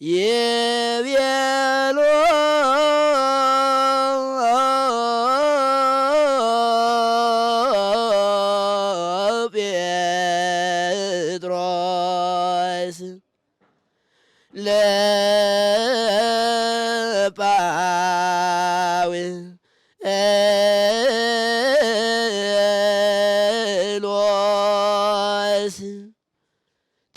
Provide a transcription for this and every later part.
የቤሎ ጴጥሮስ ለጳውሎስ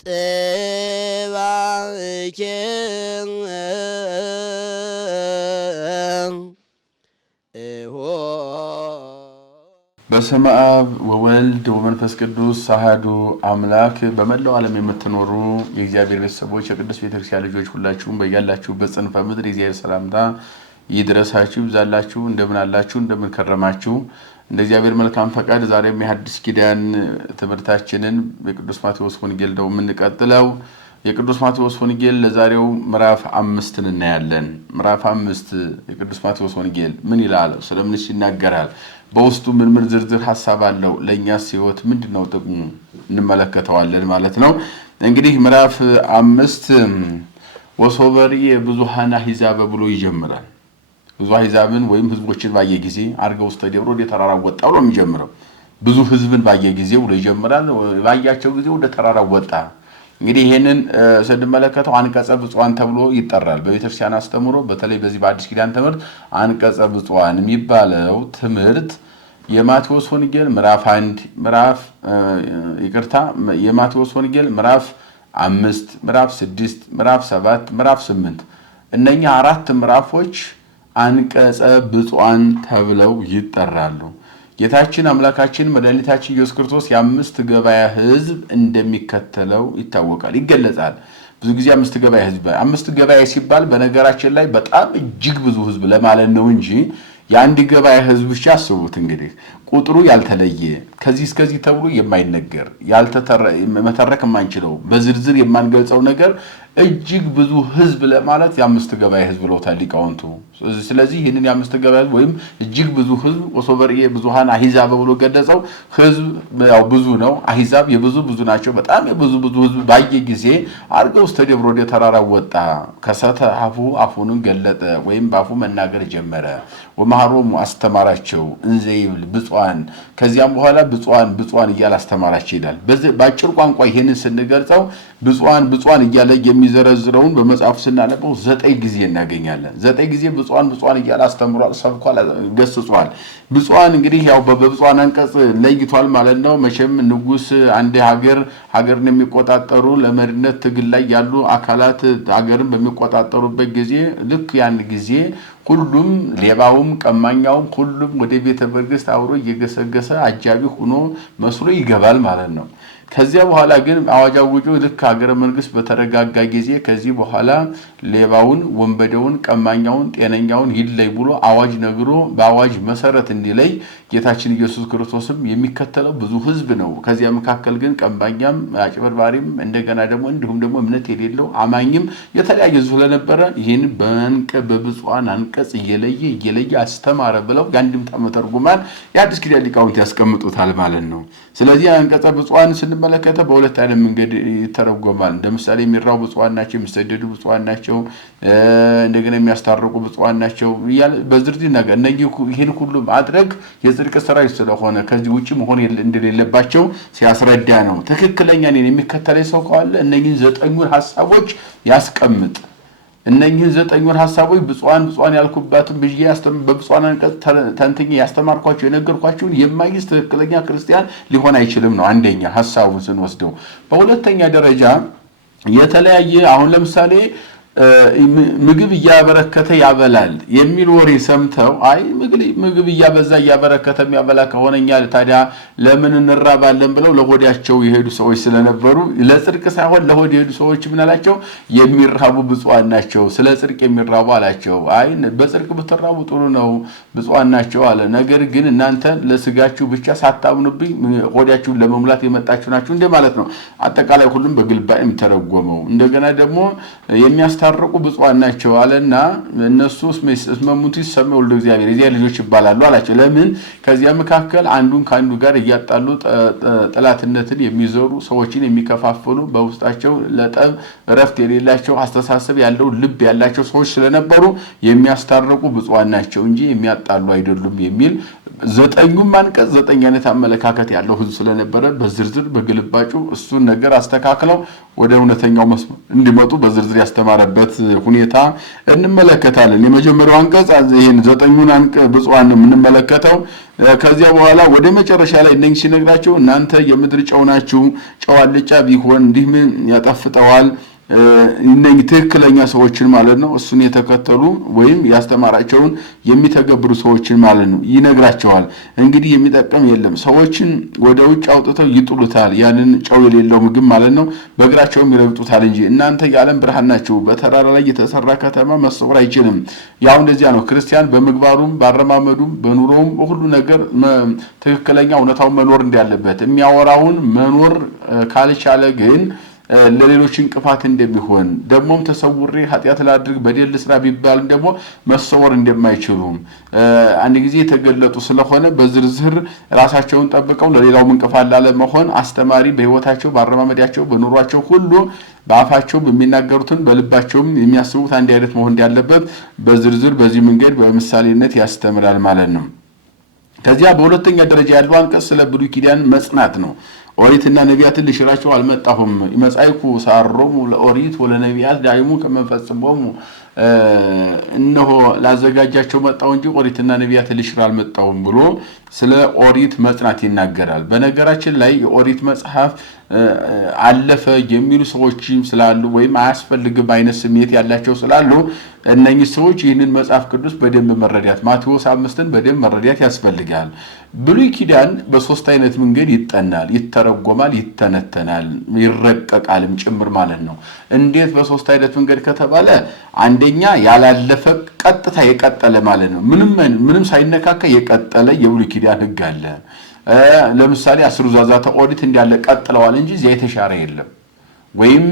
ጥባኬ በስመ አብ ወወልድ ወመንፈስ ቅዱስ አሐዱ አምላክ። በመላው ዓለም የምትኖሩ የእግዚአብሔር ቤተሰቦች የቅዱስ ቤተክርስቲያን ልጆች ሁላችሁም በያላችሁበት ጽንፈ ምድር የእግዚአብሔር ሰላምታ ይድረሳችሁ ይብዛላችሁ። እንደምን አላችሁ? እንደምን ከረማችሁ? እንደ እግዚአብሔር መልካም ፈቃድ ዛሬም የሐዲስ ኪዳን ትምህርታችንን በቅዱስ ማቴዎስ ወንጌል ነው የምንቀጥለው። የቅዱስ ማቴዎስ ወንጌል ለዛሬው ምዕራፍ 5 እናያለን። ምዕራፍ 5 የቅዱስ ማቴዎስ ወንጌል ምን ይላል? ስለምንስ ይናገራል? በውስጡ ምን ዝርዝር ሐሳብ አለው? ለኛስ ሕይወት ምንድነው ጥቅሙ? እንመለከተዋለን ማለት ነው። እንግዲህ ምዕራፍ 5 ወሶበሪ ብዙሃን አሕዛብ ብሎ ይጀምራል። ብዙ አሕዛብን ወይም ህዝቦችን ባየ ጊዜ አርገው ውስጥ ደብሮ ወደ ተራራው ወጣ ብሎ የሚጀምረው ብዙ ህዝብን ባየ ጊዜ ብሎ ይጀምራል። ባያቸው ጊዜ ወደ ተራራው ወጣ። እንግዲህ ይሄንን ስንመለከተው አንቀጸ ብፁዓን ተብሎ ይጠራል። በቤተክርስቲያን አስተምሮ በተለይ በዚህ በአዲስ ኪዳን ትምህርት አንቀጸ ብፁዓን የሚባለው ትምህርት የማቴዎስ ወንጌል የማቴዎስ ወንጌል ምዕራፍ 5 ምዕራፍ 6 ምዕራፍ 7 ምዕራፍ 8 እነኛ አራት ምዕራፎች አንቀጸ ብፁዓን ተብለው ይጠራሉ። ጌታችን አምላካችን መድኃኒታችን ኢየሱስ ክርስቶስ የአምስት ገበያ ህዝብ እንደሚከተለው ይታወቃል፣ ይገለጻል። ብዙ ጊዜ አምስት ገበያ ሲባል በነገራችን ላይ በጣም እጅግ ብዙ ህዝብ ለማለት ነው እንጂ የአንድ ገበያ ህዝብ ብቻ አስቡት። እንግዲህ ቁጥሩ ያልተለየ ከዚህ እስከዚህ ተብሎ የማይነገር መተረክ የማንችለው በዝርዝር የማንገልጸው ነገር እጅግ ብዙ ህዝብ ለማለት የአምስት ገበያ ህዝብ ብለውታል ሊቃውንቱ። ስለዚህ ይህንን የአምስት ገበያ ህዝብ ወይም እጅግ ብዙ ህዝብ ወሶበርኤ ብዙሃን አሕዛብ ብሎ ገለጸው። ህዝብ ያው ብዙ ነው፣ አሕዛብ የብዙ ናቸው። በጣም የብዙ ህዝብ ባየ ጊዜ አርገው ውስጥ ተደብሮ ወደ ተራራው ወጣ። ከሰተ አፉንም ገለጠ ወይም ባፉ መናገር ጀመረ። ወመሐሮሙ አስተማራቸው እንዘ ይብል ብፁዓን። ከዚያም በኋላ ብፁዓን እያለ አስተማራቸው ይላል። በአጭር ቋንቋ ይሄንን ስንገልጸው ብፁዓን እያለ የሚዘረዝረውን በመጽሐፍ ስናነበው 9 ጊዜ እናገኛለን። 9 ጊዜ ብፁዓን እያለ አስተምሯል፣ ሰብኳል፣ ገስጿል። ብፁዓን እንግዲህ ያው በብፁዓን አንቀጽ ለይቷል ማለት ነው። መቼም ንጉስ አንድ ሀገርን የሚቆጣጠሩ ለመሪነት ትግል ላይ ያሉ አካላት ሀገርን በሚቆጣጠሩበት ጊዜ ልክ ያን ጊዜ ሁሉም ሌባውም ቀማኛውም ሁሉም ወደ ቤተ መንግስት አውሮ እየገሰገሰ አጃቢ ሆኖ መስሎ ይገባል ማለት ነው። ከዚያ በኋላ ግን አዋጅ አውጆ ልክ ሀገረ መንግስት በተረጋጋ ጊዜ ከዚህ በኋላ ሌባውን፣ ወንበዴውን፣ ቀማኛውን፣ ጤነኛውን ይለይ ብሎ አዋጅ ነግሮ በአዋጅ መሰረት እንዲለይ ጌታችን ኢየሱስ ክርስቶስም የሚከተለው ብዙ ህዝብ ነው። ከዚያ መካከል ግን ቀማኛም አጭበርባሪም እንደገና ደግሞ እንዲሁም ደግሞ እምነት የሌለው አማኝም የተለያየ ስለነበረ ይህን በብፁዓን አንቀጽ እየለየ አስተማረ ብለው የአንድምታ መተርጉማን የአዲስ ኪዳን ሊቃውንት ያስቀምጡታል ማለት ነው። ስለዚህ አንቀጸ ብፁዓን ስንመለከተ በሁለት አይነት መንገድ ይተረጎማል። እንደምሳሌ የሚራው ብፁዓን ናቸው፣ የሚሰደዱ ብፁዓን ናቸው፣ እንደገና የሚያስታርቁ ብፁዓን ናቸው ይላል። በዝርዝር ነገር ይሄን ሁሉ ማድረግ የጽድቅ ስራ ስለሆነ ከዚህ ውጪ መሆን እንደሌለባቸው ሲያስረዳ ነው። ትክክለኛ ነኝ የሚከተለኝ ሰው ካለ እነኚህን 9 ሐሳቦች ያስቀምጥ። እነኚህን 9 ሐሳቦች ብፁዓን ያልኩባትን በብፁዓን አንቀጽ ተንትኜ ያስተማርኳቸው የነገርኳችሁን የማይስ ትክክለኛ ክርስቲያን ሊሆን አይችልም ነው አንደኛ ሐሳቡን ስንወስደው። በሁለተኛ ደረጃ የተለያየ አሁን ለምሳሌ ምግብ እያበረከተ ያበላል የሚል ወሬ ሰምተው አይ ምግብ እያበረከተ የሚያበላ ከሆነኛ ታዲያ ለምን እንራባለን ብለው ለሆዳቸው የሄዱ ሰዎች ስለነበሩ ለጽድቅ ሳይሆን ለሆድ የሄዱ ሰዎች ምን አላቸው? የሚራቡ ብፁዓን ናቸው፣ ስለ ጽድቅ የሚራቡ አላቸው። አይ በጽድቅ ብትራቡ ጥሩ ነው ብፁዓን ናቸው አለ። ነገር ግን እናንተ ለስጋችሁ ብቻ ሳታምኑብኝ ሆዳችሁን ለመሙላት የመጣችሁ ናችሁ እንደማለት ነው። አጠቃላይ ሁሉም በግልባጭ ተረጎመው። እንደገና ደግሞ የሚያስተ የሚያስታርቁ ብፁዓን ናቸው አለና እነሱ እስመሙቱ ይሰመው ወልደ እግዚአብሔር የዚያ ልጆች ይባላሉ አላቸው። ለምን? ከዚያ መካከል አንዱን ካንዱ ጋር እያጣሉ ጠላትነትን የሚዘሩ ሰዎችን የሚከፋፈሉ በውስጣቸው ለጠብ ረፍት የሌላቸው አስተሳሰብ ያለው ልብ ያላቸው ሰዎች ስለነበሩ የሚያስታርቁ ብፁዓን ናቸው እንጂ የሚያጣሉ አይደሉም የሚል ዘጠኙም አንቀጽ ዘጠኝ አይነት አመለካከት ያለው ህዝብ ስለነበረ በዝርዝር በግልባጩ እሱን ነገር አስተካክለው ወደ እውነተኛው መስመር እንዲመጡ በዝርዝር ያስተማረበት ሁኔታ እንመለከታለን። የመጀመሪያው አንቀጽ ይሄን ዘጠኙን አንቀጽ ብፁዓን ነው የምንመለከተው። ከዚያ በኋላ ወደ መጨረሻ ላይ እነኚህ ሲነግራቸው እናንተ የምድር ጨው ናችሁ፣ ጨው አልጫ ቢሆን እንዲህ ምን ያጣፍጠዋል? እነኚህ ትክክለኛ ሰዎችን ማለት ነው እሱን የተከተሉ ወይም ያስተማራቸውን የሚተገብሩ ሰዎችን ማለት ነው ይነግራቸዋል። እንግዲህ የሚጠቀም የለም። ሰዎችን ወደ ውጭ አውጥተው ይጥሉታል፣ ያንን ጨው የሌለው ምግብ ማለት ነው፣ በእግራቸውም ይረግጡታል እንጂ እናንተ የዓለም ብርሃን ናችሁ። በተራራ ላይ የተሰራ ከተማ መሰወር አይችልም። ያው እንደዚያ ነው ክርስቲያን በምግባሩም ባረማመዱም በኑሮውም ሁሉ ነገር ትክክለኛ እውነታው መኖር እንዳለበት የሚያወራውን መኖር ካልቻለ ግን ለሌሎች እንቅፋት እንደሚሆን ደሞም ተሰውሬ ኃጢአት ላድርግ በደል ስራ ቢባል ደግሞ መሰወር እንደማይችሉ አንድ ጊዜ የተገለጡ ስለሆነ በዝርዝር ራሳቸውን ጠብቀው ለሌላው እንቅፋት ላለመሆን አስተማሪ በህይወታቸው ባረማመዳቸው በኑሯቸው ሁሉ በአፋቸው በሚናገሩትን በልባቸውም የሚያስቡት አንድ አይነት መሆን እንዳለበት በዝርዝር በዚህ መንገድ በምሳሌነት ያስተምራል ማለት ነው። ከዚያ በሁለተኛ ደረጃ ያለው አንቀጽ ስለ ብሉይ ኪዳን መጽናት ነው። ኦሪትና ነቢያትን ልሽራቸው አልመጣሁም ይመጻይኩ ሳሮሙ ለኦሪት ወለነቢያት ዳይሙ ከመፈጽሞሙ እነሆ ላዘጋጃቸው መጣው እንጂ ኦሪትና ነቢያትን ልሽራ አልመጣሁም ብሎ ስለ ኦሪት መጽናት ይናገራል። በነገራችን ላይ የኦሪት መጽሐፍ አለፈ የሚሉ ሰዎችም ስላሉ ወይም አያስፈልግም አይነት ስሜት ያላቸው ስላሉ እነኚህ ሰዎች ይህንን መጽሐፍ ቅዱስ በደንብ መረዳት ማቴዎስ 5ን በደንብ መረዳት ያስፈልጋል። ብሉይ ኪዳን በሶስት አይነት መንገድ ይጠናል፣ ይተረጎማል፣ ይተነተናል፣ ይረቀቃልም ጭምር ማለት ነው። እንዴት በሶስት አይነት መንገድ ከተባለ አንደኛ ያላለፈ ቀጥታ የቀጠለ ማለት ነው። ምንም ሳይነካካ የቀጠለ የብሉይ ኪዳን ሕግ አለ። ለምሳሌ 10 ትእዛዛተ ኦሪት እንዳለ ቀጥለዋል እንጂ እዚያ የተሻረ የለም ወይም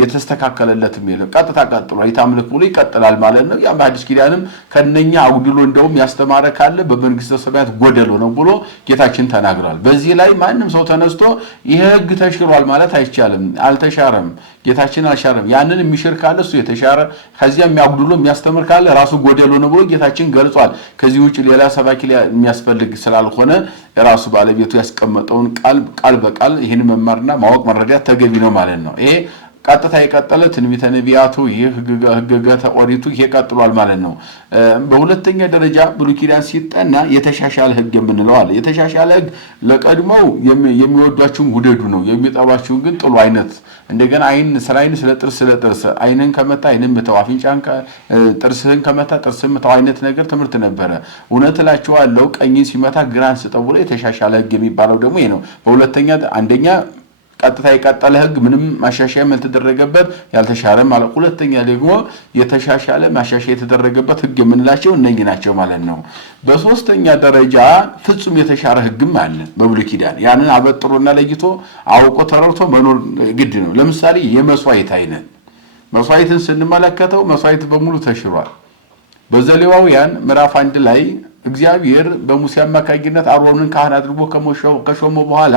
የተስተካከለለትም የለም። ቀጥታ ቀጥሏል። ይታምልክ ብሎ ይቀጥላል ማለት ነው። ያ በአዲስ ኪዳንም ከነኛ አጉድሎ እንደውም ያስተማረ ካለ በመንግስተ ሰማያት ጎደሎ ነው ብሎ ጌታችን ተናግሯል። በዚህ ላይ ማንም ሰው ተነስቶ ይሄ ሕግ ተሽሯል ማለት አይቻልም። አልተሻረም፣ ጌታችን አልሻረም። ያንን የሚሽር ካለ እሱ የተሻረ ከዚያ የሚያጉድሎ የሚያስተምር ካለ ራሱ ጎደሎ ነው ብሎ ጌታችን ገልጿል። ከዚህ ውጭ ሌላ ሰባኪ የሚያስፈልግ ስላልሆነ ራሱ ባለቤቱ ያስቀመጠውን ቃል በቃል ይህን መማርና ማወቅ መረዳት ተገቢ ነው ማለት ነው። ይሄ ቀጥታ የቀጠለ ትንቢተ ነቢያቱ ይህ ሕገጋተ ኦሪቱ ይሄ ቀጥሏል ማለት ነው። በሁለተኛ ደረጃ ብሉይ ኪዳን ሲጠና የተሻሻለ ሕግ የምንለው አለ። የተሻሻለ ሕግ ለቀድሞው የሚወዷችሁን ውደዱ ነው፣ የሚጠሏችሁን ግን ጥሉ አይነት። እንደገና አይን ስለ ጥርስ አይንን ከመታ አይንን ምተው፣ አፍንጫን ጥርስህን ከመታ ጥርስህን ምተው አይነት ነገር ትምህርት ነበረ። እውነት እላችኋለሁ ቀኝን ሲመታ ግራን ስጠው ብሎ የተሻሻለ ሕግ የሚባለው ደግሞ ይሄ ነው። በሁለተኛ አንደኛ ቀጥታ የቀጠለ ሕግ ምንም ማሻሻያ ያልተደረገበት ያልተሻረ ማለት፣ ሁለተኛ ደግሞ የተሻሻለ ማሻሻያ የተደረገበት ሕግ የምንላቸው እነኚህ ናቸው ማለት ነው። በሶስተኛ ደረጃ ፍጹም የተሻረ ሕግም አለ በብሉይ ኪዳን። ያንን አበጥሮና ለይቶ አውቆ ተረድቶ መኖር ግድ ነው። ለምሳሌ የመስዋዕት አይነት መስዋዕትን ስንመለከተው መስዋዕት በሙሉ ተሽሯል። በዘሌዋውያን ምዕራፍ 1 ላይ እግዚአብሔር በሙሴ አማካኝነት አሮንን ካህን አድርጎ ከሾመ በኋላ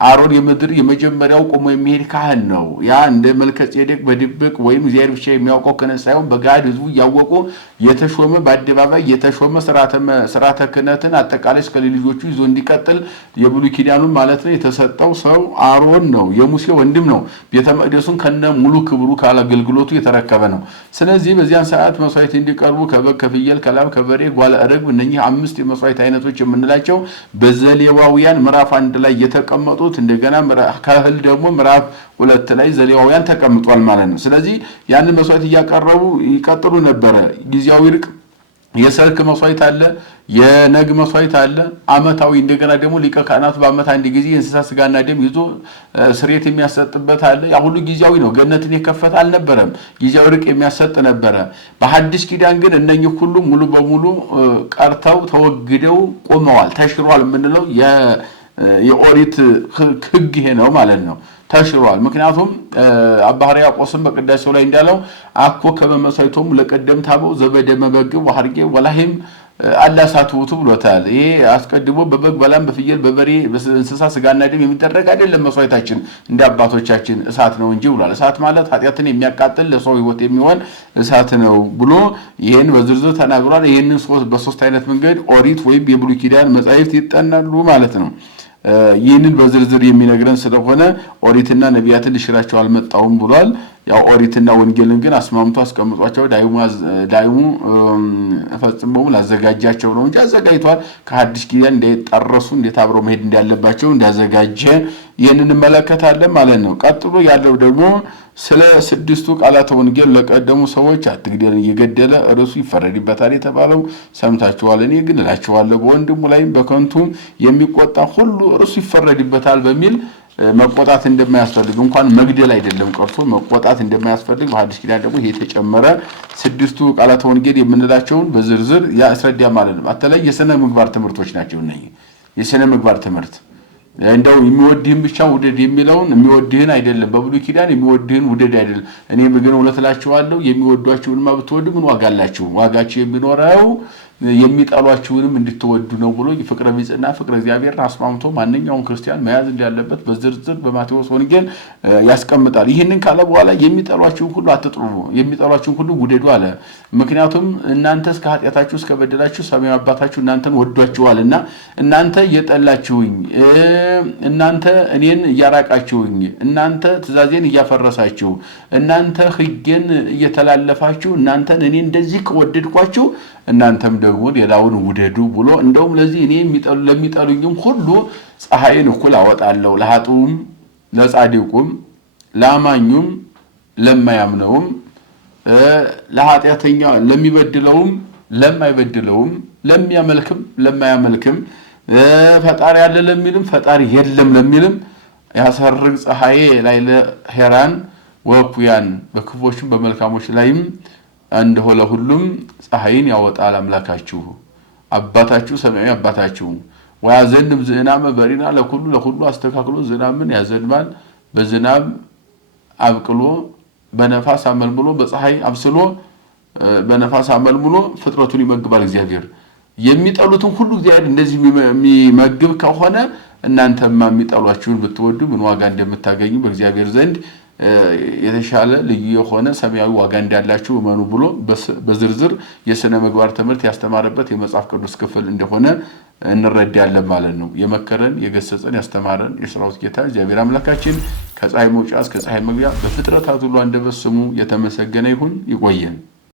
አሮን የምድር የመጀመሪያው ቆሞ የሚሄድ ካህን ነው። ያ እንደ መልከጼዴቅ በድብቅ ወይም እግዚአብሔር ብቻ የሚያውቀው ክህነት ሳይሆን በጋድ ህዝቡ እያወቁ የተሾመ በአደባባይ የተሾመ ስርዓተ ክህነትን አጠቃላይ እስከ ልጆቹ ይዞ እንዲቀጥል የብሉይ ኪዳኑን ማለት ነው የተሰጠው ሰው አሮን ነው። የሙሴ ወንድም ነው። ቤተ መቅደሱን ከነ ሙሉ ክብሩ ካላገልግሎቱ የተረከበ ነው። ስለዚህ በዚያን ሰዓት መስዋዕት እንዲቀርቡ ከበግ፣ ከፍየል፣ ከላም፣ ከበሬ፣ ጓለ ርግብ እነኚህ 5 የመስዋዕት አይነቶች የምንላቸው በዘሌዋውያን ምዕራፍ 1 ላይ የተቀመጡ እንደገና ካህል ደግሞ ምዕራፍ 2 ላይ ዘሌዋውያን ተቀምጧል ማለት ነው። ስለዚህ ያንን መስዋዕት እያቀረቡ ይቀጥሉ ነበረ። ጊዜያዊ ርቅ የሰርክ መስዋዕት አለ፣ የነግ መስዋዕት አለ፣ አመታዊ እንደገና ደግሞ ሊቀ ካህናቱ በአመት አንድ ጊዜ የእንስሳ ስጋና ደም ይዞ ስርየት የሚያሰጥበት አለ። ያ ሁሉ ጊዜያዊ ነው። ገነትን የከፈተ አልነበረም። ጊዜያዊ ርቅ የሚያሰጥ ነበረ። በሐዲስ ኪዳን ግን እነኚህ ሁሉ ሙሉ በሙሉ ቀርተው ተወግደው ቆመዋል። ተሽሯል የምንለው የኦሪት ሕግ ይሄ ነው ማለት ነው። ተሽሯል። ምክንያቱም አባ ሕርያቆስም በቅዳሴው ላይ እንዳለው አኮ ከመመሳይቶም ለቀደምት አበው ዘበደመ በግ ወሐርጌ ወላሂም አላሳቱቱ ብሎታል። ይሄ አስቀድሞ በበግ በላም በፍየል በበሬ በእንስሳ ስጋና ደም የሚደረግ አይደለም መስዋዕታችን እንደ አባቶቻችን እሳት ነው እንጂ ብሏል። እሳት ማለት ኃጢአትን የሚያቃጥል ለሰው ሕይወት የሚሆን እሳት ነው ብሎ ይሄን በዝርዝር ተናግሯል። ይሄንን በሶስት አይነት መንገድ ኦሪት ወይም የብሉይ ኪዳን መጻሕፍት ይጠናሉ ማለት ነው። ይህንን በዝርዝር የሚነግረን ስለሆነ ኦሪትና ነቢያትን ልሽራቸው አልመጣውም ብሏል። ያው ኦሪትና ወንጌልን ግን አስማምቶ አስቀምጧቸው ዳይሙ ፈጽመው ላዘጋጃቸው ነው እንጂ አዘጋጅቷል። ከሐዲስ ኪዳን እንዳይጣረሱ እንዴት አብረው መሄድ እንዳለባቸው እንዳዘጋጀ ይህንን እንመለከታለን ማለት ነው። ቀጥሎ ያለው ደግሞ ስለ ስድስቱ ቃላተ ወንጌል ለቀደሙ ሰዎች አትግደል እየገደለ እርሱ ይፈረድበታል የተባለው ሰምታችኋል። እኔ ግን እላችኋለሁ በወንድሙ ላይም በከንቱ የሚቆጣ ሁሉ እርሱ ይፈረድበታል በሚል መቆጣት እንደማያስፈልግ እንኳን መግደል አይደለም ቀርቶ መቆጣት እንደማያስፈልግ በሐዲስ ኪዳን ደግሞ ይሄ የተጨመረ ስድስቱ ቃላተ ወንጌል የምንላቸውን በዝርዝር ያስረዳ ማለት ነው። አተላይ የሥነ ምግባር ትምህርቶች ናቸው እነዚህ የሥነ ምግባር ትምህርት እንደው የሚወድህን ብቻ ውደድ የሚለውን የሚወድህን አይደለም። በብሉይ ኪዳን የሚወድህን ውደድ አይደለም። እኔ ግን እውነት እላችኋለሁ የሚወዷችሁንማ ብትወዱ ምን ዋጋ አላችሁ? ዋጋችሁ የሚኖረው የሚጠሏችሁንም እንድትወዱ ነው ብሎ ፍቅረ ቢጽና ፍቅረ እግዚአብሔርን አስማምቶ ማንኛውም ክርስቲያን መያዝ እንዳለበት በዝርዝር በማቴዎስ ወንጌል ያስቀምጣል። ይህንን ካለ በኋላ የሚጠሏችሁን ሁሉ አትጥሉ፣ የሚጠሏችሁን ሁሉ ውደዱ አለ። ምክንያቱም እናንተ እስከ ኃጢአታችሁ እስከ በደላችሁ ሰማያዊ አባታችሁ እናንተን ወዷችኋልና እናንተ እየጠላችሁኝ፣ እናንተ እኔን እያራቃችሁኝ፣ እናንተ ትእዛዜን እያፈረሳችሁ፣ እናንተ ሕጌን እየተላለፋችሁ እናንተን እኔ እንደዚህ ከወደድኳችሁ እናንተም ደግሞ ሌላውን ውደዱ ብሎ እንደውም ለዚህ እኔ ለሚጠሉኝም ሁሉ ፀሐይን እኩል አወጣለሁ ለኃጥኡም ለጻድቁም ለአማኙም ለማያምነውም ለኃጢአተኛ ለሚበድለውም ለማይበድለውም ለሚያመልክም ለማያመልክም ፈጣሪ ያለ ለሚልም ፈጣሪ የለም ለሚልም ያሰርግ ፀሐይ ላይ ለሄራን ወኩያን በክፎችም በመልካሞች ላይም እንደሆነ ሁሉም ፀሐይን ያወጣል አምላካችሁ አባታችሁ ሰማያዊ አባታችሁ ወያዘንብ ዝናመ በሪና ለሁሉ አስተካክሎ ዝናምን ያዘንባል በዝናብ አብቅሎ በነፋስ አመልምሎ በፀሐይ አብስሎ በነፋስ አመልምሎ ፍጥረቱን ይመግባል። እግዚአብሔር የሚጠሉትን ሁሉ እግዚአብሔር እንደዚህ የሚመግብ ከሆነ እናንተማ የሚጠሏችሁን ብትወዱ ምን ዋጋ እንደምታገኙ በእግዚአብሔር ዘንድ የተሻለ ልዩ የሆነ ሰማያዊ ዋጋ እንዳላችሁ እመኑ ብሎ በዝርዝር የሥነ ምግባር ትምህርት ያስተማረበት የመጽሐፍ ቅዱስ ክፍል እንደሆነ እንረዳለን ማለት ነው። የመከረን የገሰጸን ያስተማረን የሥራው ጌታ እግዚአብሔር አምላካችን ከፀሐይ መውጫ እስከ ፀሐይ መግቢያ በፍጥረታት ሁሉ አንደበት ስሙ የተመሰገነ ይሁን። ይቆየን።